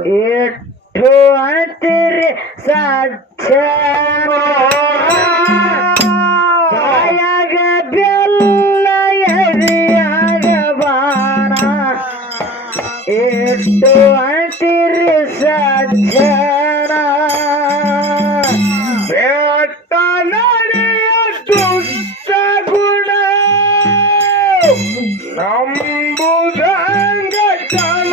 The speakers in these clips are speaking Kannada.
ಎಟ್ಟು ಅಂತೀರಿ ಸಚ್ಚ ಬಾಯಾಗ ಬೆಲ್ಲ ಎರಿಯಾಗ ಬಾಣ ಎಟ್ಟು ಅಂತೀರಿ ಸಚ್ಚ ನಂಬುದಂಗ ಜನ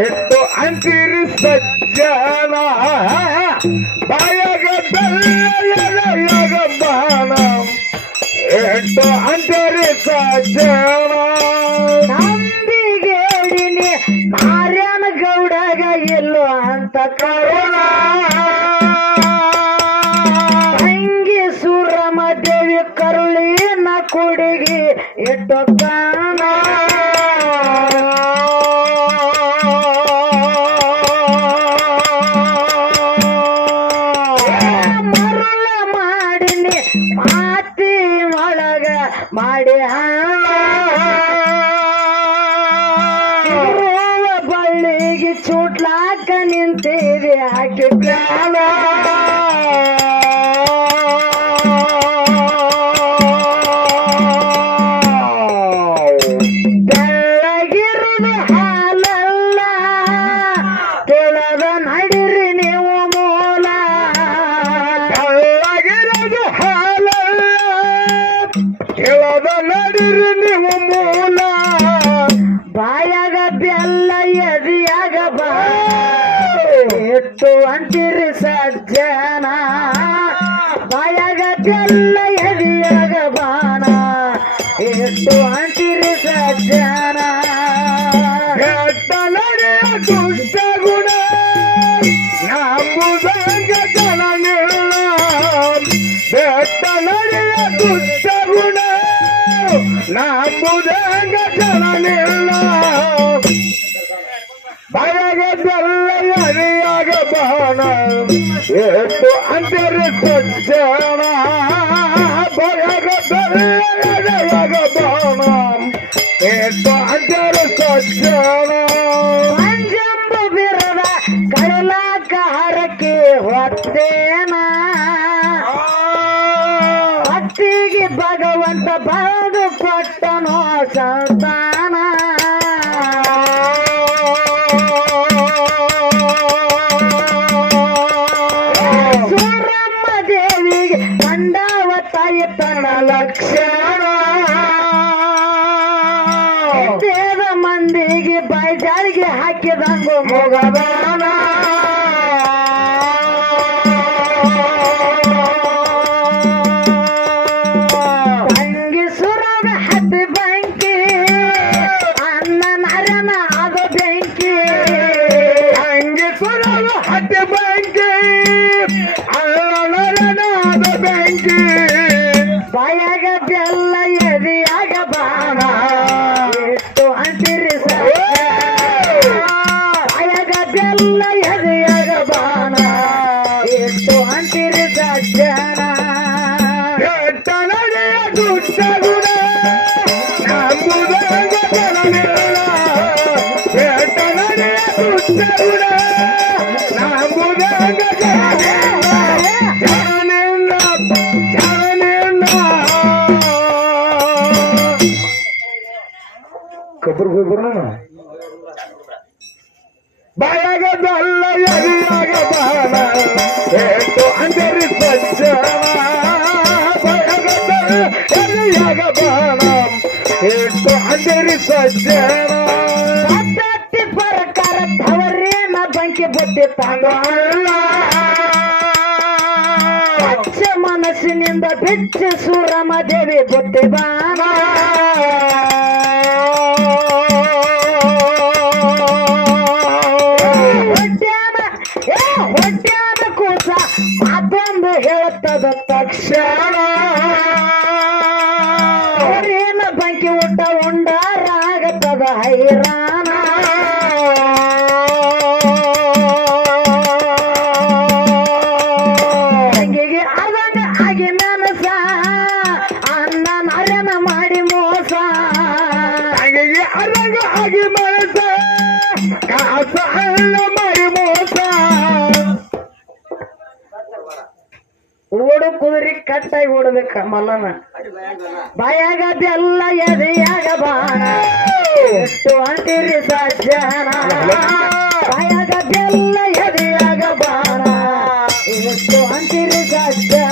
ಎತ್ತು ಅಂತಿರು ಸಜ್ಜನ ಬಾಯಗ ಬೆಲ್ಲಗ ಬಾಣ ಎತ್ತು ಅಂತಿರು ಸಜ್ಜನ ಆರ್ಯನ ಗೌಡಗ ಎಲ್ಲೋ ಅಂತ ಕರುಣಾ. ಲಾಕ ನಿಂತೀರಿ ಆಕೆ ಪ್ಯಾಲ ಎಷ್ಟು ಅಂತಿರಿ ಸಜ್ಜನ. ಬಾಯಾಗ ಬೆಲ್ಲ ಎದಿಯಾಗ ಬಾಣ ಎಷ್ಟು ಅಂತಿರಿ ಸಜ್ಜನ. ದುಷ್ಟ ಗುಣ. ನಂಬುದಂಗ ಜನನಿಲ್ಲ ಬಾಣ ಎಷ್ಟು ಅಂತರ ಸಜ್ಜನ ಬಯಗ ಬೆಲ್ಲ ಅರಿಯಾಗ ಬಾಣ ಎಷ್ಟು ಅಂತರ ಸಜ್ಜನ. ಅಂಜಂಬು ಬಿರದ ಕಳಲಾಕ ಹರಕೆ ಹೊತ್ತೇನ. ಭಗವಂತ ಬರೆದು ಕೊಟ್ಟನೋ ಸಂತಾನ. ದೇವಿಗೆ ಮಂಡಾವ ತಾಯಿ ತನ್ನ ಲಕ್ಷಣ. ದೇವ ಮಂದಿಗೆ ಬೈಜಾರಿಗೆ ಹಾಕಿದಂಗು ಮುಗದಾನ ಬೆಂಕಿ ಬಾಯಾಗ ಕಬ್ಬರ್ ಹೋಗಿ ಬರೋಣ ಬಾಯಾಗ ಬೆಲ್ಲ ಎದಿಯಾಗ ಬಾಣ ಎಷ್ಟು ಅಂಜರಿ ಸಜ್ಜನ ಬಾಯಾಗ ಬೆಲ್ಲ ಎದಿಯಾಗ ಬಾಣ ಎಷ್ಟು ಅಂಜರಿ ಸಜ್ಜನ ಪದ್ಧತಿ ಪ್ರಕಾರ ತವರೇನ ಬಂಕಿ ಬುಟ್ಟಿ ತಂಗ ಪಚ್ಚ ಮನಸ್ಸಿನಿಂದ ಬಿಚ್ಚ ಸೂರಮ ದೇವಿ ಬುಟ್ಟಿ ಬಾಣ ಅರಂಗ ಆಗಿ ಮನಸ ಕಾಸ ಅಲ್ಲ ಮರಿ ಮೋಸ. ಓಡು ಕುದುರಿ ಕಟ್ಟಾಗಿ ಓಡಬೇಕ ಮಲ್ಲನ ಬಾಯಾಗ ಎಲ್ಲ ಎದೆಯಾಗ ಬಾಣ ಎಷ್ಟು ಅಂತಿರಿ ಸಜ್ಜನ ಬಾಯಾಗ ಎಲ್ಲ ಎದೆಯಾಗ ಬಾಣ ಎಷ್ಟು ಅಂತೀರಿ ಸಜ್ಜನ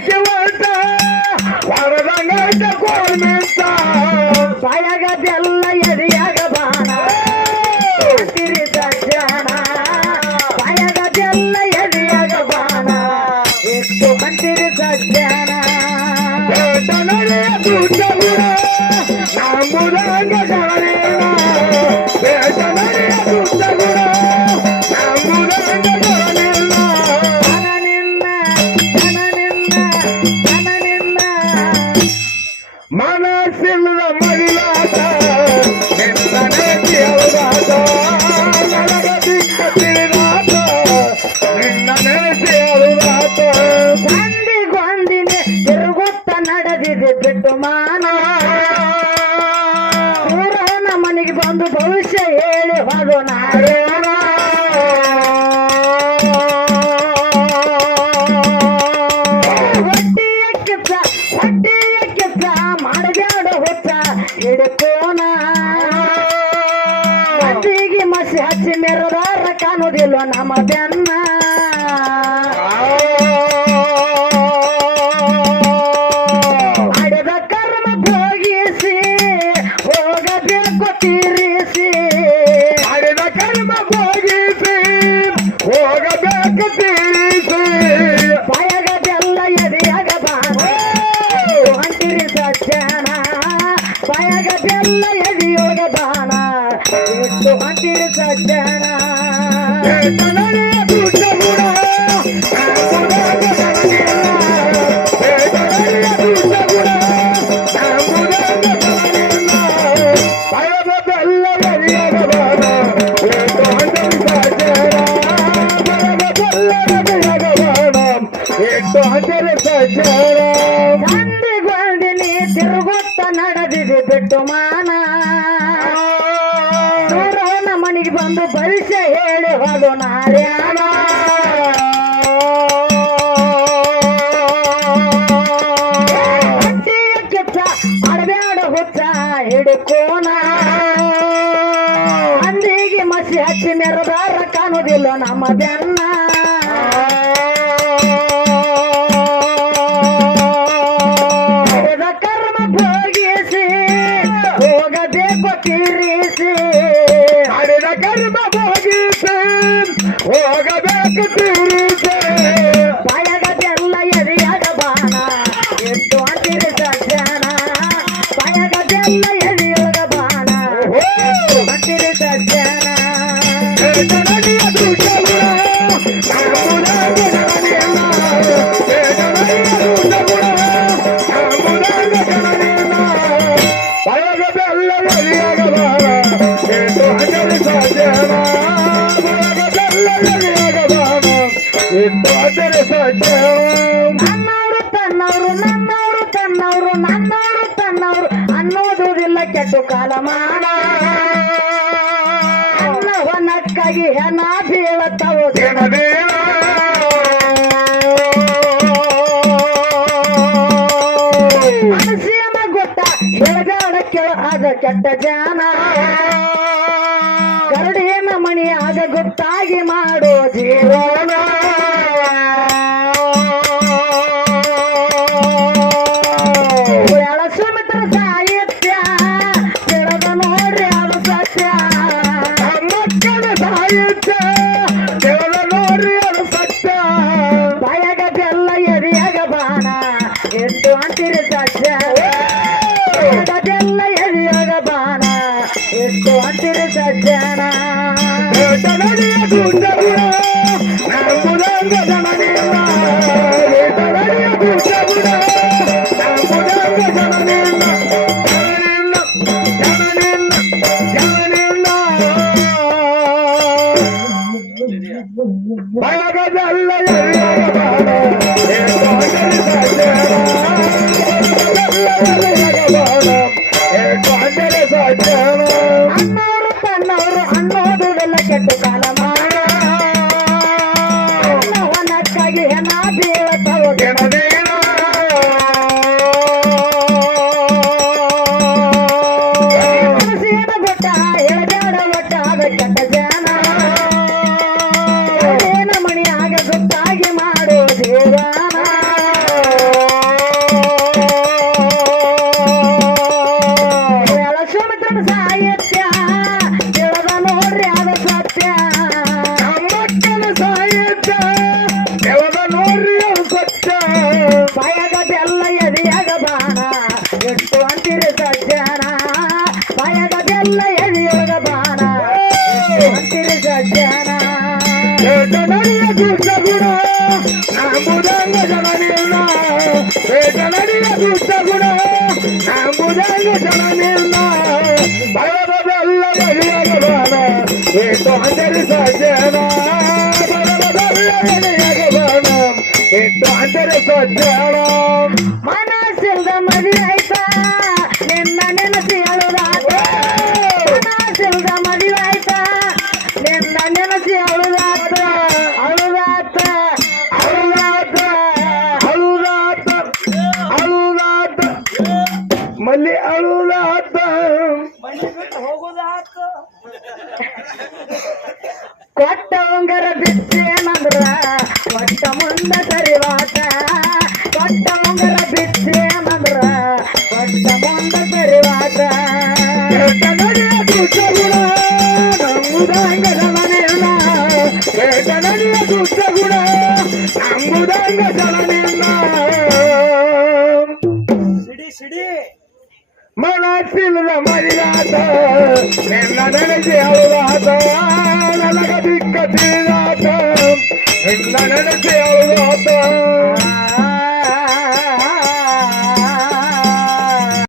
Why did I get one? Why did ಮಾಡಬೇಡ ಹೊತ್ತ ಹಿಡ್ಕೋಣ. ಮಸಿ ಹಚ್ಚಿ ಮೆರದಾರ ಕಾಣುವುದಿಲ್ಲ ನಮ್ಮ ಬೆನ್ನ. ಬಾಯಾಗ ಬೆಲ್ಲ ಎಳಿಯೋಗ ದಾನ ಎಷ್ಟು ಹಂದಿರು ಸಜ್ಜನ ಬಂದು ಪರಿಚಯ ಹೇಳಿ ಹೋದು ನಾರ್ಯಾಣ. ಕಿಚ್ಚ ಅಡಬ್ಯಾಡ ಹುಚ್ಚ, ಹಿಡ್ಕೋಣ. ಅಂದಿಗೆ ಮಸಿ ಹಚ್ಚಿ ಮೆರದಾರ ಕಾಣುವುದಿಲ್ಲ ನಮ್ಮ ಬೆನ್ನ ಕರ್ಮ ಹೋಗಿದ್ದೆ ಹೋಗಬೇಕು ತಿರುಗಿದ್ದೆ ಪಯಣದೆಲ್ಲ ಎದೆಯಾಗ ಬಾಣ ಎದ್ದು ಅಂದಿರಿಸ ನನ್ನವರು ತನ್ನವರು ನನ್ನವರು ತನ್ನವರು ನನ್ನವರು, ತನ್ನವರು ಅನ್ನೋದುದಿಲ್ಲ ಕೆಟ್ಟು ಕಾಲಮಾನ ಅನ್ನವನಕ್ಕಾಗಿ ಹೆಣ ಬೀಳತ್ತವು. ದಿನವೇಳ ಮನಸ್ಸಿನ ಗೊತ್ತ ಹೇಳಬೇಡ ಕೇಳ ಆಗ ಕೆಟ್ಟ ಜಾನ. ಕರಡೇನ ಮಣಿ ಆಗ ಗೊತ್ತಾಗಿ ಮಾಡೋ ಜೀವನ. ಪುರಂಗ ಜನ ಏನ ದೇವತವ ಗೆಣದೇನ అంతరే సజ్జానం ಸಂಬಂಧ ಪರಿವಾಸ ಕನ್ನಡಿಯ ದುಷ್ಟಗುಣ ನಂಬುದಾಂಗದ ಮನೆಯಲ್ಲ ಕನ್ನಡಿಯ ದುಷ್ಟಗುಣ ನಂಬುದಾಂಗ ಚಲನೆಯಲ್ಲ ಸಿಡಿ ಸಿಡಿ ಮನಸ್ಸಿಲ್ಲದ ಮರಿಯಾತ ನಿನ್ನ ನಡೆಸಿ ಅವಳಾತ ನನಗ ದಿಕ್ಕ ತಿಳಿದಾತ ನಿನ್ನ ನಡೆಸಿ ಅವಳಾತ